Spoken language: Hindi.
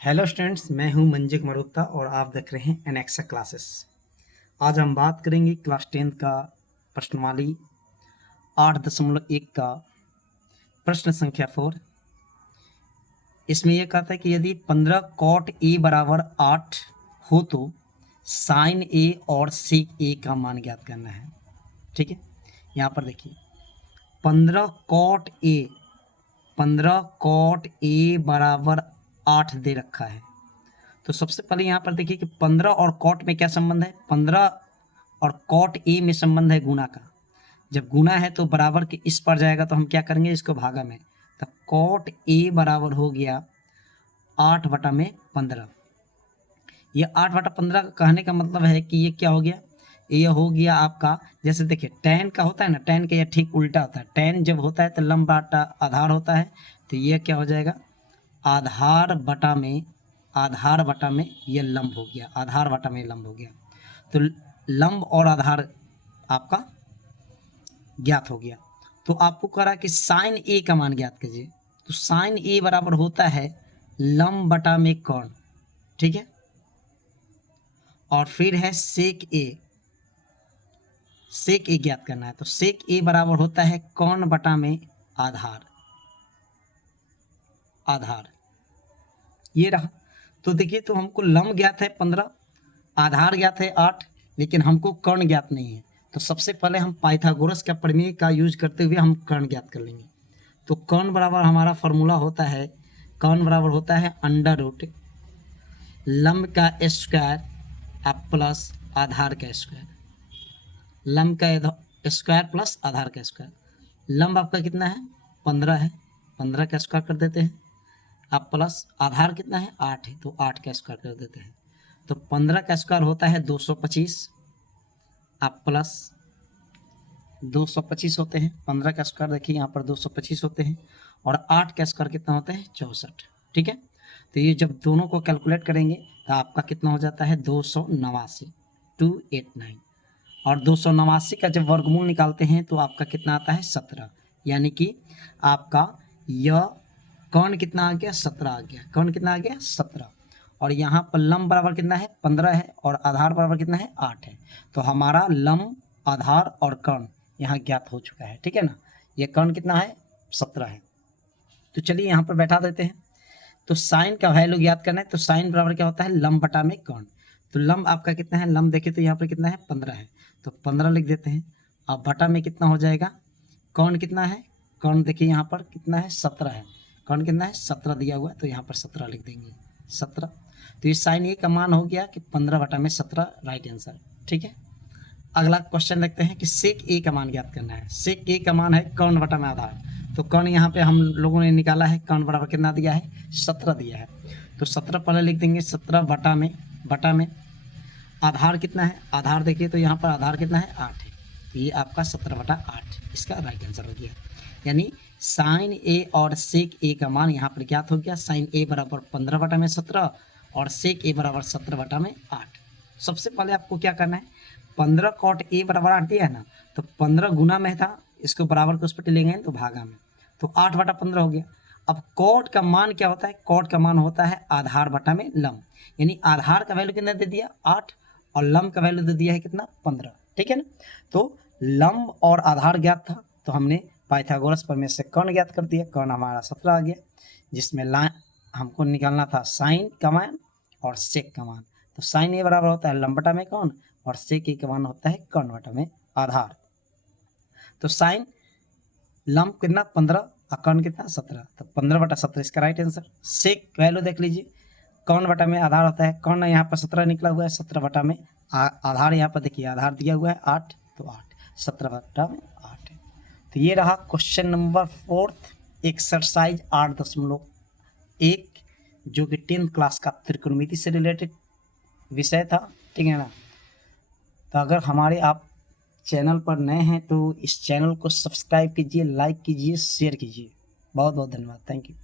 हेलो स्टूडेंट्स, मैं हूं मंजिक मरुत्ता और आप देख रहे हैं एनएक्सा क्लासेस। आज हम बात करेंगे क्लास 10 का प्रश्नवाली 8.1 का प्रश्न संख्या 4। इसमें यह कहता है कि यदि 15 कॉट ए बराबर 8 हो तो साइन ए और सेक ए का मान ज्ञात करना है। ठीक है, यहाँ पर देखिए 15 कॉट ए बराबर 8 दे रखा है। तो सबसे पहले यहाँ पर देखिए कि 15 और कॉट में क्या संबंध है। 15 और कॉट ए में संबंध है गुना का। जब गुना है तो बराबर के इस पर जाएगा तो हम क्या करेंगे, इसको भागा में। तो कॉट ए बराबर हो गया 8/15। ये 8/15 कहने का मतलब है कि ये क्या हो गया, ये हो गया आपका, जैसे देखिए tan का होता है ना, tan का ये ठीक उल्टा होता है। tan जब होता है तो लंब बटा आधार होता है, तो ये क्या हो जाएगा, आधार बटा में ये लंब हो गया, आधार बटा में लंब हो गया। तो लंब और आधार आपका ज्ञात हो गया। तो आपको कह रहा है कि साइन ए का मान ज्ञात कीजिए। तो साइन ए बराबर होता है लंब बटा में कर्ण। ठीक है, और फिर है सेक ए ज्ञात करना है। तो सेक ए बराबर होता है कर्ण बटा में आधार। ये रहा। तो देखिए, तो हमको लंब ज्ञात है 15, आधार ज्ञात है 8, लेकिन हमको कर्ण ज्ञात नहीं है। तो सबसे पहले हम पाइथागोरस का प्रमेय का यूज करते हुए हम कर्ण ज्ञात कर लेंगे। तो कर्ण बराबर हमारा फॉर्मूला होता है, कर्ण बराबर होता है अंडर रूट लंब का स्क्वायर अब प्लस आधार का स्क्वायर। लंब का स्क्वायर प्लस आधार का स्क्वायर। लंब आपका कितना है, 15 है, 15 का स्क्वायर कर देते हैं। अब प्लस आधार कितना है, 8 है, तो 8 का स्क्वायर कर देते हैं। तो 15 का स्क्वायर होता है 225। अब प्लस 225 होते हैं, 15 का स्क्वायर देखिए यहाँ पर 225 होते हैं, और 8 का स्क्वायर कितना होता है, 64। ठीक है, तो ये जब दोनों को कैलकुलेट करेंगे तो आपका कितना हो जाता है, 289। और 289 का जब वर्गमूल निकालते हैं तो आपका कितना आता है, 17। यानी कि आपका यह कर्ण कितना आ गया, 17 आ गया। कर्ण कितना आ गया, 17। और यहाँ पर लंब बराबर कितना है, 15 है, और आधार बराबर कितना है, 8 है। तो हमारा लंब, आधार और कर्ण यहाँ ज्ञात हो चुका है। ठीक है ना, ये कर्ण कितना है, 17 है। तो चलिए यहाँ पर बैठा देते हैं। तो साइन का वैल्यू ज्ञात करना है। तो साइन बराबर क्या होता है, लंब बटा में कर्ण। तो लंब आपका कितना है, लंब देखिए तो यहाँ पर कितना है, 15 है, तो 15 लिख देते हैं। अब बटा में कितना हो जाएगा, कर्ण कितना है, कर्ण देखिए यहाँ पर कितना है, 17 है। कर्ण कितना है, 17 दिया हुआ है, तो यहाँ पर 17 लिख देंगे, 17। तो ये साइन ए का मान हो गया कि 15/17 राइट आंसर। ठीक है, अगला क्वेश्चन देखते हैं कि सेक ए का मान ज्ञात करना है। सेक ए का मान है कर्ण बटा में आधार। तो कर्ण यहाँ पे हम लोगों ने निकाला है, कर्ण बराबर कितना दिया है, 17 दिया है। तो 17 पहले लिख देंगे, 17 बटा में आधार कितना है, आधार देखिए तो यहाँ पर आधार कितना है, 8 है। तो ये आपका 17/8 इसका राइट आंसर हो गया। यानी साइन ए और सेक ए का मान यहाँ पर ज्ञात हो गया। साइन ए बराबर 15/17 और सेक ए बराबर 17/8। सबसे पहले आपको क्या करना है, 15 कॉट ए बराबर 8 दिया है ना, तो 15 गुना में था, इसको बराबर के उस पर लेंगे तो भागा में, तो 8/15 हो गया। अब कॉट का मान क्या होता है, कॉट का मान होता है आधार बटा में लंब। यानी आधार का वैल्यू कितना दे दिया, 8, और लंब का वैल्यू दे दिया है कितना, 15। ठीक है ना, तो लंब और आधार ज्ञात था, तो हमने पाइथागोरस प्रमेय से कर्ण ज्ञात कर दिया। कर्ण हमारा 17 आ गया, जिसमें हमको निकालना था साइन का मान और सेक का मान। तो साइन ए बराबर होता है लंब बटा में कर्ण, और सेक ए का मान होता है कर्ण बटा में आधार। तो साइन लंब कितना 15 और कर्ण कितना 17, तो 15/17 इसका राइट आंसर। सेक वैल्यू देख लीजिए, कर्ण बटा में आधार होता है, कर्ण यहाँ पर 17 निकला हुआ है, 17 बटा में आधार यहाँ पर देखिए आधार दिया हुआ है 8, तो 8 17 बटा में 8 है। तो ये रहा क्वेश्चन नंबर 4, एक्सरसाइज 8.1, जो कि 10th क्लास का त्रिकोणमिति से रिलेटेड विषय था। ठीक है ना, तो अगर हमारे आप चैनल पर नए हैं तो इस चैनल को सब्सक्राइब कीजिए, लाइक कीजिए, शेयर कीजिए। बहुत बहुत धन्यवाद, थैंक यू।